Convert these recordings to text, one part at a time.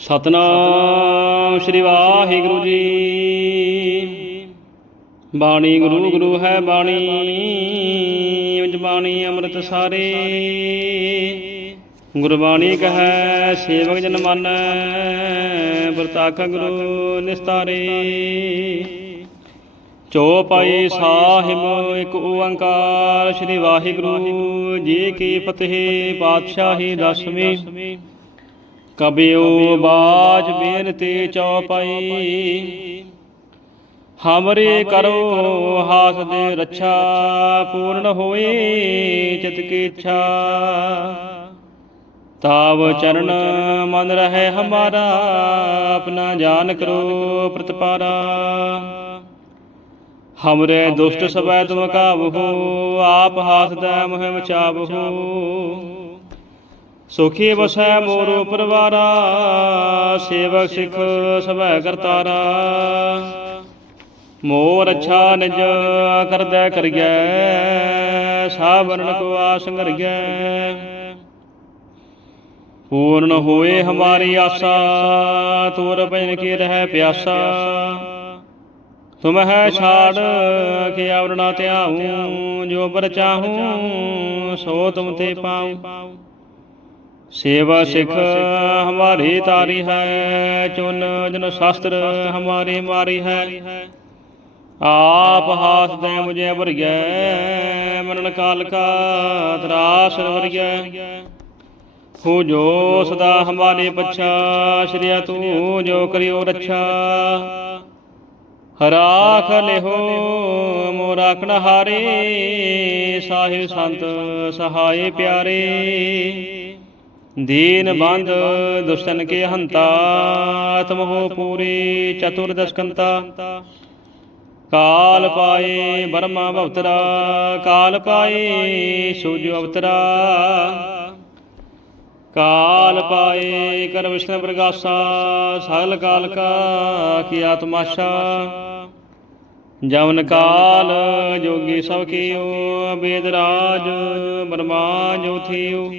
ਸਤਨਾਮ ਸ੍ਰੀ ਵਾਹਿਗੁਰੂ ਜੀ। ਬਾਣੀ ਗੁਰੂ ਗੁਰੂ ਹੈ ਬਾਣੀ। ਵਿੱਚ ਬਾਣੀ ਅੰਮ੍ਰਿਤ ਸਾਰੇ। ਗੁਰਬਾਣੀ ਕਹੈ ਸੇਵਕ ਜਨ ਮਾਨੈ ਵਰਤਾਖਾ ਗੁਰੂ ਨਿਸਤਾਰੇ। ਚੌਪਾਈ ਸਾਹਿਬ ਇੱਕ ਓੰਕਾਰ ਸ੍ਰੀ ਵਾਹਿਗੁਰੂ ਜੀ ਕੀ ਫਤਿਹ ਪਾਤਸ਼ਾਹੀ ਦਸਵੀਂ। ਕਬਿਓ ਬਾਜ ਬੇਨਤੀ ਚੌਪਾਈ। ਹਮਰੇ ਕਰੋ ਹਾਸ ਦੇ ਰੱਛਾ ਪੂਰਨ ਹੋਏ ਚਿਤ ਕੀ ਇੱਛਾ ਤਾਵ ਚਰਨ ਮਨ ਰਹੇ ਹਮਾਰਾ ਆਪਣਾ ਜਾਨ ਕਰੋ ਪ੍ਰਤਪਾਰਾ। ਹਮਰੇ ਦੁਸ਼ਟ ਸਬੈ ਤੁਮ ਕਾਬਹੂ ਆਪ ਹਾਸਦਾ ਮੋਹ ਮਚਾਬਹੂ ਸੁਖੀ ਵਸੈ ਮੋਰੋ ਪਰਵਾਰਾ, ਸੇਵਕ ਸਿਖ ਸਭੈ ਕਰਤਾਰਾ। ਮੋਰ ਅੱਛਾ ਨਿਜ ਕਰਦੈ ਕਰਿਐ, ਸਾਬਰਨ ਕੋ ਆਸ ਪੂਰਨ ਹੋਏ ਹਮਾਰੀ ਆਸਾ, ਤੋਰ ਭਜਨ ਕੀ ਰਹਿ ਪਿਆਸਾ। ਤੁਮ ਛਾੜ ਕੇ ਆਵਰਣਾ ਧਿਆਉ, ਜੋ ਬਰ ਚਾਹੂੰ, ਸੋ ਤੁਮ ਤੇ ਪਾਉ। ਸੇਵਾ ਸਿਖ ਹਮਾਰੀ ਤਾਰੀ ਹੈ ਚੁਨ ਜਨ ਸ਼ਾਸਤਰ ਹਮਾਰੀ ਮਾਰੀ ਹੈ। ਆਪ ਹਾਸ ਦੇ ਮੁਝੇ ਵਰਗੈ ਮਰਨ ਕਾਲ ਕਾ ਤਰਾਸ ਵਰਗੈ। ਹੋ ਜੋ ਸਦਾ ਹਮਾਰੇ ਪਛਾ ਸ਼੍ਰੀਆ ਤੂੰ ਜੋ ਕਰਿਓ ਰੱਛਾ। ਰਾਖ ਲਿਹੋ ਮੋ ਰਾਖਣ ਹਾਰੇ ਸਾਹਿਬ ਸੰਤ ਸਹਾਏ ਪਿਆਰੇ। ਦੀਨ ਬੰਧ ਦੁਸ਼ਟਨ ਕੇ ਹੰਤਾ ਆਤਮ ਹੋ ਪੂਰੀ ਚਤੁਰਦਸ਼ਕੰਤਾ। ਕਾਲ ਪਾਏ ਬਰਮਾ ਭਵਤਰਾ ਕਾਲ ਪਾਏ ਸੂਜ ਅਵਤਰਾ। ਕਾਲ ਪਾਏ ਕਰ ਵਿਸ਼ਨ ਪ੍ਰਗਾਸਾ। ਸਗਲ ਕਾਲ ਕਾ ਕੀ ਆਤਮਾਸ਼ਾ। ਜਵਨ ਕਾਲ ਜੋਗੀ ਸਭ ਕੀਓ। ਬੇਦ ਰਾਜ ਬਰਮਾ ਜੋ ਥੀਓ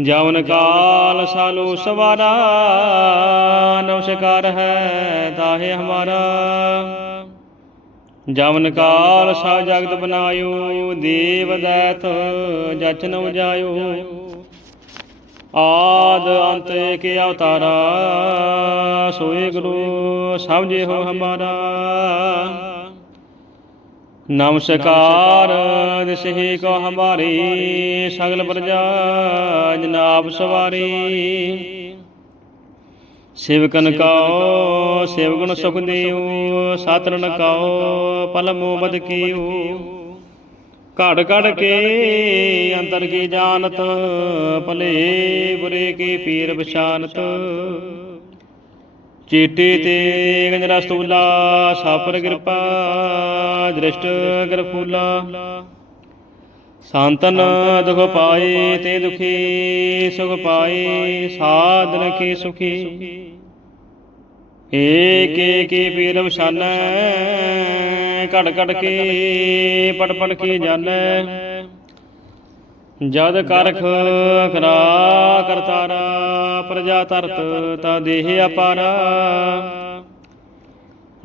ਜਵਨ ਕਾਲ ਸਾਲੋ ਸਵਾਰਾ, ਨਮਸਕਾਰ ਹੈ ਤਾਹੇ ਹਮਾਰਾ। ਜਵਨ ਕਾਲ ਸਾ ਜਗਤ ਬਨਾਇਓ ਦੇਵ ਦੈਤ ਜਚਨ ਉਜਾਇਓ ਆਦ ਅੰਤ ਕੇ ਅਵਤਾਰਾ, ਸੋਏ ਗੁਰੂ ਸਮਝੇ ਹੋ ਹਮਾਰਾ। ਨਮਸਕਾਰ ਦਿਸਹੀ ਕੋ ਹਮਾਰੀ ਸਗਲ ਪ੍ਰਜਾ ਜਨਾਬ ਸਵਾਰੀ। ਸਿਵਕਨ ਕਉ ਸਿਵਗੁਣ ਸੁਖ ਦੇਉ ਸਾਤਰਨ ਕਉ ਪਲਮੋ ਬਦ ਕੀਉ ਘੜ ਘੜ ਕੇ ਅੰਤਰ ਕੀ ਜਾਣਤ ਭਲੇ ਬੁਰੇ ਕੀ ਪੀਰ ਪਛਾਨਤ। ਚੀਟੀ ਤੇ ਗੰਜਰਾ ਸਤੂਲਾ ਸਾਪਰ ਕਿਰਪਾ, ਦ੍ਰਿਸ਼ਟ ਗਰਫੂਲਾ ਸੰਤਨ ਦੁਖ ਪਾਏ ਤੇ ਦੁਖੀ, ਸੁਖ ਪਾਏ ਸਾਧਨ ਕੀ ਸੁਖੀ। ਏਕ, ਏਕੀ ਪੀਰ ਵਸਾਨੈ, ਘੜ ਘੜ ਕੇ ਪੜ ਪੜ ਕੇ ਜਾਣੈ ਜਦ ਕਰਖ ਖਰਾ ਕਰਤਾਰਾ ਪ੍ਰਜਾ ਤਰਤ ਤਾ ਦੇਹ ਅਪਾਰਾ।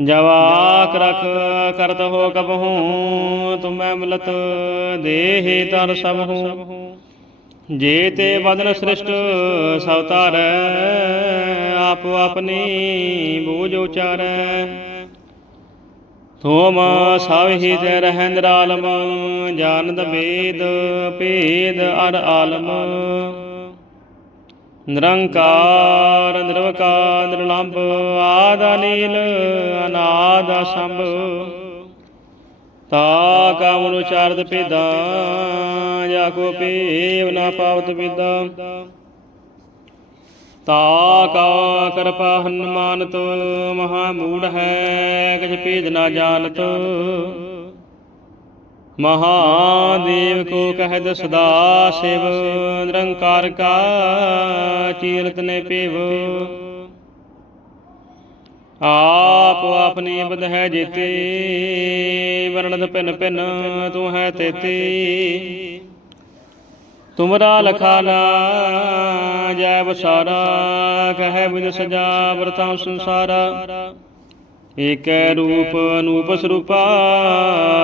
ਜਵਾਕ ਰਖ ਕਰਤ ਹੋ ਕਬਹੂ ਤੁਮੈ ਮਿਲਤ ਦੇਹ ਤਰ ਸਭ ਹੂੰ। ਜੇ ਤੇ ਬਦਨ ਸ੍ਰਿਸ਼ਟ ਸਭ ਧਾਰੈ, ਆਪ ਆਪਣੀ ਬੂਝ ਉਚਾਰੈ। ਥੋਮ ਸਭ ਹੀ ਰਹਿ ਨਿਰਾਲਮ ਜਾਣਦ ਵੇਦ, ਭੇਦ ਅਰ ਆਲਮ। ਨਿਰੰਕਾਰ, ਨਿਰਵਕਾਰ ਨਿਰਲੰਭ ਆਦ ਅਨੀਲ, ਅਨਾਦ ਸੰਭ ਤਾ ਕਾਮ ਨੂੰ ਚਾਰਦ ਪੇਦਾ, ਜਾ ਕੋ ਪੇਵ ਨਾ ਪਾਵਤ ਪੇਦਾ। ਤਾ ਕਾ ਕਿਰਪਾ ਹਨਮਾਨਤ, ਮਹਾ ਮੂੜ ਹੈ ਕਿਛ ਭੇਦ ਨਾ ਜਾਣਤ। ਮਹਾਦੇਵ ਕੋ ਕਹਿਦ ਸਦਾ ਸਿਵ, ਨਿਰੰਕਾਰ ਕਾ ਚੀਰਤ ਨੇ ਪੇਵ। ਆਪ ਆਪਣੀ ਬਦ ਹੈ ਜੀਤੀ ਵਰਣਤ ਭਿਨ ਭਿਨ, ਤੂੰ ਹੈ ਤੇਤੀ। ਤੁਮਰਾ ਲਖਾਨਾ ਜੈ ਬਸਾਰਾ ਕਹੈ ਬਿਦ ਸਜਾ ਵਰਤਾਂ ਸੰਸਾਰਾ। ਏਕੈ ਰੂਪ ਅਨੂਪ ਸਰੂਪਾ,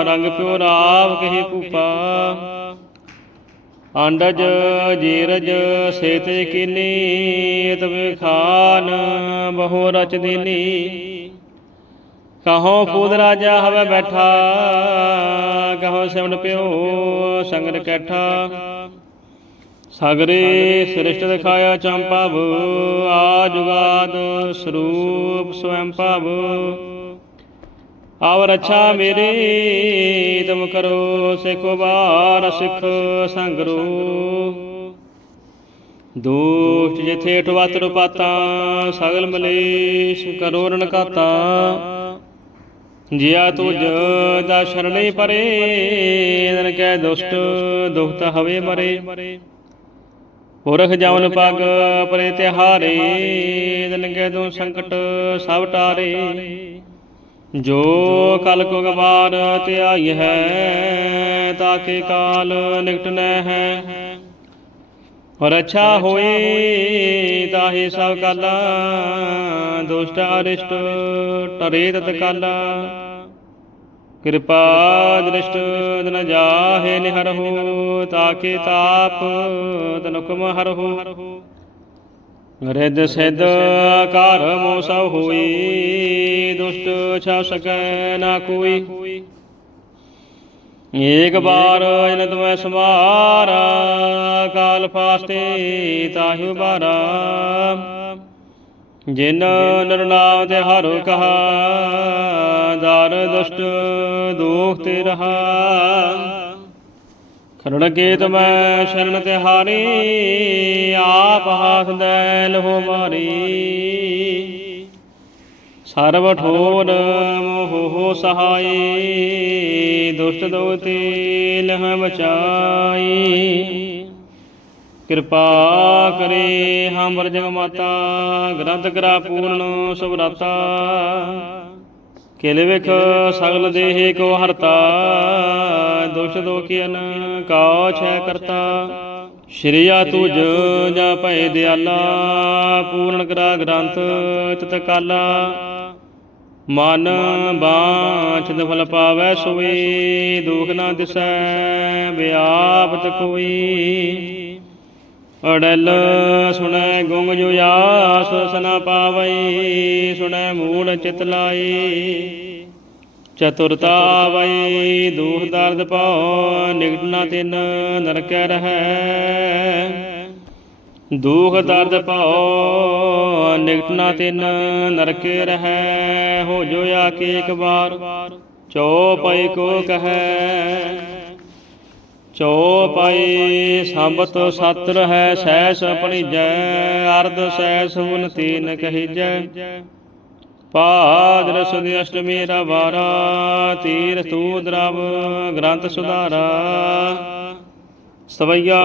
ਰੰਗ ਪਿਓ ਰਾਵ ਕਹੇ ਭੂਪਾ। ਅੰਡਜ ਜੀਰਜ ਸੇਤ ਕੀਨੀ, ਤਵੇ ਖਾਨ ਬਹੁ ਰਚ ਦੀਨੀ। ਕਹੋ ਪੂਦ ਰਾਜਾ ਹਵੇ ਬੈਠਾ, ਕਹੋ ਸਿਮਨ ਪਿਓ ਸੰਗਰ ਕੈਠਾ। ਸਾਗਰੇ ਸ੍ਰਿਸ਼ਟ ਦਿਖਾਇਆ ਚੰਪਾਵ ਆ ਜੁਗਾਦ ਸਰੂਪ ਸਵੈੰ ਭਾਵ। ਆਵ ਰੱਛਾ ਮੇਰੀ ਤੁਮ ਕਰੋ ਸਿਖੋ ਬਾਰ ਸਿਖ ਸੰਗਰੋ ਦੋਸ਼ ਜਿਥੇ ਠਵਤ ਰੁਪਾਤਾ ਸਗਲ ਮਲੇਸ਼ ਕਰੋ ਰਣ ਕਾਤਾ ਜਿਆ ਤੁਜ ਦਾ ਸ਼ਰਣੇ ਪਰੇ ਨਨ ਕੈ ਦੁਸ਼ਟ ਦੁਖਤ ਹਵੇ ਮਰੇ। ਪੁਰਖ ਜਵਨ ਪਗ ਪਰੇ ਤਿਹਾਰੇ ਦਿਨ ਦੋ ਸੰਕਟ ਸਭ ਟਾਰੇ। ਜੋ ਕਲ ਕੋ ਗਵਾਰ ਧਿਆਈ ਹੈ, ਤਾਕੇ ਕਾਲ ਨਿਕਟ ਨੈ ਹੈ। ਔਰ ਅੱਛਾ ਹੋਏ, ਤਾਹੇ ਸਭ ਕਲਾ, ਦੁਸ਼ਟ ਅਰਿਸ਼ਟ, ਟਰੇ ਤਤ ਕਾਲਾ। ਕਿਰਪਾ ਦ੍ਰਿਸ਼ਟ ਦਨ ਜਾਹੇ ਨਿਹਰਹੁ ਤਾਕੇ ਤਾਪ ਤਨੁਕਮ ਹਰਹੁ ਰਿਦ ਸਿਧ ਘਰ ਸਭ ਹੋਈ, ਦੁਸ਼ਟ ਛਾ ਸਕੈ ਨਾ ਕੋਈ। ਏਕ ਬਾਰ ਜਨ ਤੁਮੈ ਸਮਾਰਾ ਕਾਲ ਫਾਸਤੇ ਤਾਹਿ ਉਬਾਰਾ ਜਿਨ ਨਰਨਾਮ ਤੇ ਹਰੁ ਕਹਾ, ਦਰ ਦੁਸ਼ਟ ਦੋਖ ਤੇ ਰਹਾ। ਖਰੜ ਕੇ ਤਮੈ ਸ਼ਰਨ ਤੇ ਹਾਰੀ, ਆਪ ਹਾਥ ਦੇ ਲਹੋ ਮਾਰੀ। ਸਰਬ ਠੋਰ ਮੋਹ ਸਹਾਈ, ਦੁਸ਼ਟ ਦੋਤੇ ਲਹ ਬਚਾਈ ਕਿਰਪਾ ਕਰੇ ਹਮਰ ਜਗ ਮਾਤਾ, ਗ੍ਰੰਥ ਕਰਾ ਪੂਰਨ ਸੁਭਰਾਤਾ ਕਿਲ ਵਿਖ ਸਗਲ ਦੇਹ ਕੋ ਹਰਤਾ, ਦੁਸ਼ ਦੋਖਿਨ ਕਾ ਛੈ ਕਰਤਾ। ਸ਼੍ਰੀਆ ਤੁਜ ਜਾ ਭੈ ਦਿਆਲਾ, ਪੂਰਨ ਕਰਾ ਗ੍ਰੰਥ ਤਤ ਕਾਲਾ। ਮਨ ਬਾਛ ਫਲ ਪਾਵੈ ਸੋਈ, ਦੁਖ ਨਾ ਦਿਸੈ ਵਿਆਪਤ ਕੋਈ। ਅੜਲ ਸੁਣੈ ਗੁੰਗ ਜੋ ਆਸ ਸਨਾ ਪਾਵਈ, ਸੁਣੈ ਮੂੜ ਚਿਤ ਲਾਈ। ਚਤੁਰਤਾ ਵਈ, ਦੂਖ ਦਰਦ ਪਾਉ ਨਿਗਟ ਨਾ ਤਿਨ ਨਰਕੈ ਰਹੈ। ਦੁਖ ਦਰਦ ਪਾਉ ਨਿਗਟ ਨਾ ਤਿਨ ਨਰਕੇ ਰਹੈ। ਹੋ ਜੋ ਆ ਕੇ ਇੱਕ ਵਾਰ ਪਈ ਕੋ ਕਹੈ। ਚਉਪਈ ਸੰਬਤ ਸਤਰ ਹੈ ਸੈਸ ਆਪਣੀ ਜੈ, ਅਰਧ ਸੈਸ ਹੁਨ ਤੀਨ ਕਹੀਜੈ। ਪਾਦਰ ਸੁਦੀ ਅਸ਼ਟਮੀ ਰਵਾਰਾ ਤੀਰ ਤੂ ਦਰਵ ਗ੍ਰੰਥ ਸੁਧਾਰਾ। ਸਵਈਆ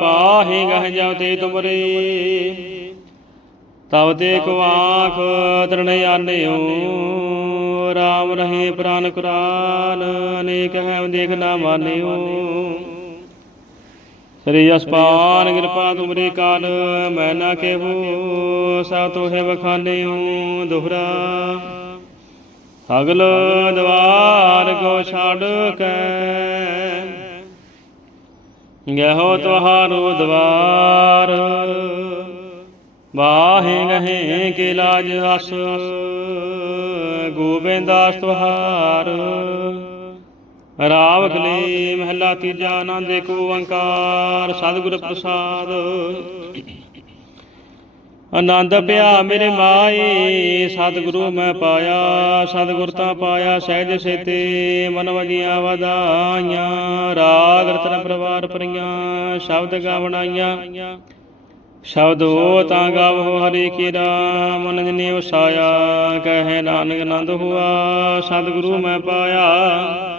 ਪਾਹੇ ਗਹ ਜਾਉ ਤੇ ਤੁਮਰੇ ਤਵ ਤੇ ਕੋ ਆਖ ਤਰਣ ਆਨਿਓ। ਰਾਮ ਰਹੇ ਪ੍ਰਾਨ ਕੁਰਾਨ, ਅਨੇਕ ਹੈ ਦੇਖ ਨਾ ਮਾਨਿਓ। ਸ੍ਰੀ ਅਸਪਾਨ ਕਿਰਪਾ ਤੁਮਰੇ ਕਾਲ, ਮੈਂ ਨਾ ਕੇਹੂ ਸਾ ਤੋਹਿ ਬਖਾਨਿਓ ਦੁਹਰਾ। ਅਗਲ ਦਵਾਰ ਕੋ ਛਾੜ ਕੇ, ਗਹਿਓ ਤੁਹਾਰੋ ਦਵਾਰ। ਬਾਹੇ ਗਹੇ ਕੇ ਲਾਜ ਅਸ ਗੋਬਿੰਦਾਸ ਤੁਹਾਰ। ਰਾਵ ਕਲੇ ਮਹਲਾ ਤੀਜਾ, ਆਨੰਦ ਏਕ ਓੰਕਾਰ, ਸਤਿਗੁਰ ਪ੍ਰਸਾਦ। ਆਨੰਦ ਪਿਆ ਮੇਰੇ ਮਾਏ, ਸਤਿਗੁਰੂ ਮੈਂ ਪਾਇਆ, ਸਤਿਗੁਰ ਤਾਂ ਪਾਇਆ, ਸਹਿਜ ਸੇਤੇ, ਮਨ ਵਜੀਆਂ ਵਧਾਈਆਂ, ਰਾਗ ਰਤਨ ਪਰਵਾਰ ਪਰੀਆਂ ਸ਼ਬਦ ਗਾਵਣਾਈਆਂ ਸ਼ਬਦੋ ਤਾਂ ਗਾਵੋ ਹਰੀ ਕੀ ਰਾਮ ਮਨ ਜਨੇ ਵਸਾਇਆ ਕਹੇ ਨਾਨਕ ਆਨੰਦ ਹੁਆ, ਸਤਿਗੁਰੂ ਮੈਂ ਪਾਇਆ।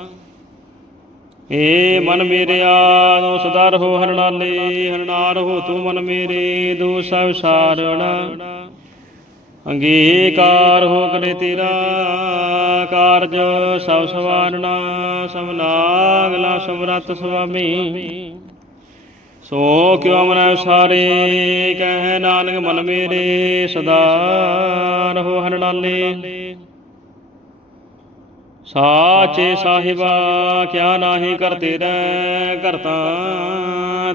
ਏ ਮਨ ਮੇਰਿਆ ਤੂੰ ਸਦਾ ਰਹੋ ਹਰਨਾਲੇ ਹਰਨਾਰ ਹੋ ਤੂੰ ਮਨ ਮੇਰੇ, ਦੋ ਸਭ ਸਾਰਣਾ। ਅੰਗੀਕਾਰ ਹੋ ਕਰੇ ਤੇਰਾ ਕਾਰਜ, ਸਭ ਸਵਾਰਣਾ ਸਮਨਾਗਲਾ ਸਮਰਤ ਸੁਆਮੀ। ਸੋ ਕਿਉ ਮਨ ਸਾਰੇ ਕਹਿ ਨਾਨਕ ਮਨ ਮੇਰੇ, ਸਦਾ ਰਹੋ ਹਰਿ ਲਾਲੇ ਸਾਚੇ ਸਾਹਿਬਾ ਕਿਆ ਨਾਹੀ ਕਰ ਤੇਰਾ ਕਰਤਾ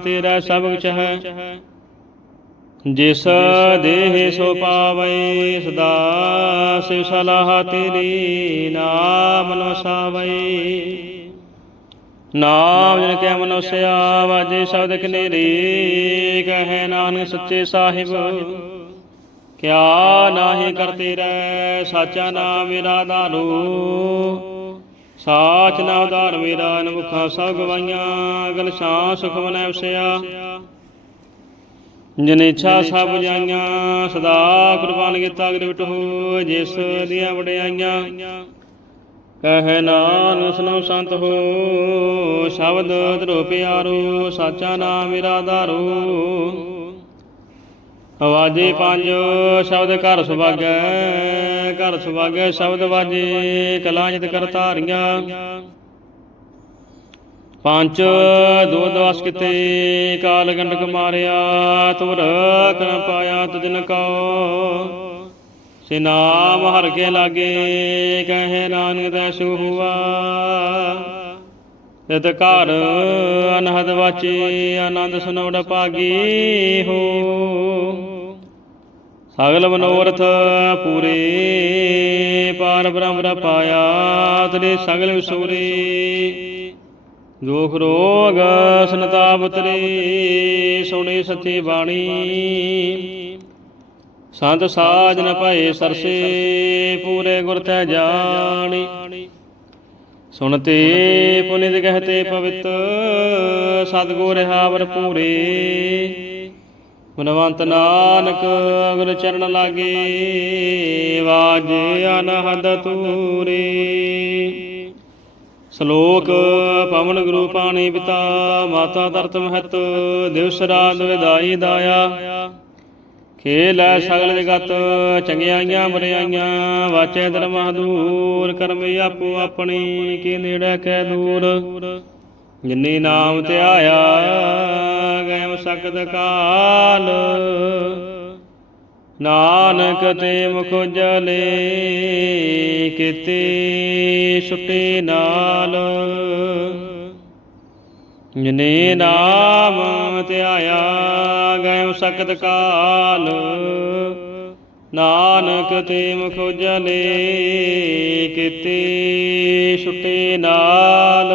ਤੇਰਾ ਸਭ ਕੁਛ ਹੈ ਜਿਸ ਦੇਹ ਸੋ ਪਾਵੈ ਸਦਾ ਸਿਵ ਸਲਾਹ ਤੇਰੀ ਨਾਮ ਨੋ ਸਾਵੈ ਨਾਮ ਜਨ ਕੈ ਮਨੁਸਿਆ ਵਾਜੇ ਸ਼ਬਦ ਕਨੇਰੇ ਕਹੈ ਨਾਨਕ ਸੱਚੇ ਸਾਹਿਬ। ਕਿਆ ਨਾਹੀ ਕਰਤੇ ਰਹਿ, ਸਾਚਾ ਨਾਮ ਮੇਰਾ ਧਾਰੂ। ਸਾਚ ਨਾਮ ਧਾਰ ਮੇਰਾ ਅਨਮੁਖਾ ਸਭ ਗਵਾਈਆਂ ਗਲ ਸ਼ਾਂ ਸੁਖ ਮਨੈ ਵਸਿਆ ਜਿਨ ਇੱਛਾ ਸਭ ਜਾਈਆਂ, ਸਦਾ ਕੁਰਬਾਨ ਕੀਤਾ ਗ੍ਰਿਵਟ ਹੋ ਜਿਸ ਦੀਆਂ ਵਡਿਆਈਆਂ। ਕਹੈ ਨਾਨਕ ਸੁਨੋ ਸੰਤ ਹੋ, ਸ਼ਬਦ ਧਰੋ ਪਿਆਰੋ, ਸਾਚਾ ਨਾਮ ਮੇਰਾ ਆਧਾਰੋ ਆਵਾਜੇ ਪੰਜ ਸ਼ਬਦ ਘਰ ਸੁਭਾਗੈ ਘਰ ਸੁਭਾਗੈ ਸ਼ਬਦ ਵਾਜੇ, ਕਲਾਂਜਿਤ ਕਰ ਧਾਰੀਆਂ। ਪੰਜ ਦੋ ਦਵਾਸ ਕਿਤੇ, ਕਾਲ ਗੰਡਕ ਮਾਰਿਆ ਤੁਰ ਕਨ ਪਾਇਆ ਤੁਜਨ ਕਉ ਸੇ ਨਾਮ ਹਰ ਕੇ ਲਾਗੇ, ਕਹੇ ਨਾਨਕ ਦਸੁ ਹੁਆ। ਤਿਤ ਘਰ ਅਨਹਦ ਵਾਚੀ, ਆਨੰਦ ਸੁਨੋੜ ਪਾਗੀ ਹੋ। ਅਗਲ ਮਨੋਰਥ ਪੂਰੇ, ਪਾਰ ਬ੍ਰਹਮ ਪਾਇਆ ਤੇਰੇ ਸਗਲ ਵਿਸੂਰੇ। ਦੁਖ ਰੋਗ ਸੰਤਾਪ ਤੇਰੇ, ਸੁਣੀ ਸੱਚੀ ਬਾਣੀ। ਸੰਤ ਸਾਜਨ ਭਏ ਸਰਸੇ, ਪੂਰੇ ਗੁਰ ਤੈ ਜਾਣੀ। ਸੁਣਤੇ ਪੁਨਿਤ ਕਹਤੇ ਪਵਿੱਤ, ਸਤਗੁਰ ਹਾਵਰ ਪੂਰੇ ਗੁਣਵੰਤ ਨਾਨਕ ਅਗਰ ਚਰਨ ਲਾਗੇ ਵਾਜੇ ਅਨਹਦ ਤੂਰੇ ਸ਼ਲੋਕ ਪਵਨ ਗੁਰੂ ਪਾਣੀ ਪਿਤਾ, ਮਾਤਾ ਧਰਤ ਮਹਤ ਦਿਵਸ ਰਾਤ ਵਿਦਾਈ ਦਾਇਆ। ਖੇਲ ਸਗਲ ਜਗਤ, ਚੰਗਿਆਈਆਂ ਬਰਿਆਈਆਂ ਵਾਚੇ ਧਰਮ ਦੂਰ ਕਰਮ ਆਪੋ ਆਪਣੀ, ਕੀ ਨੇੜੇ ਕੈ ਦੂਰ। ਜਿਨੀ ਨਾਮ ਧਿਆਇਆ ਗਇਮ ਸਕਦ ਕਾਲ। ਨਾਨਕ ਤੇ ਮੁਖ ਜਲੇ ਕਿਤੇ ਛੁੱਟੇ ਨਾਲ। ਜਿਨੇ ਨਾਮ ਧਿਆਇਆ ਗਇਮ ਸਕਤ ਕਾਲ। ਨਾਨਕ ਤੇ ਮੁਖ ਜਲੇ ਕਿਤੇ ਛੁੱਟੇ ਨਾਲ।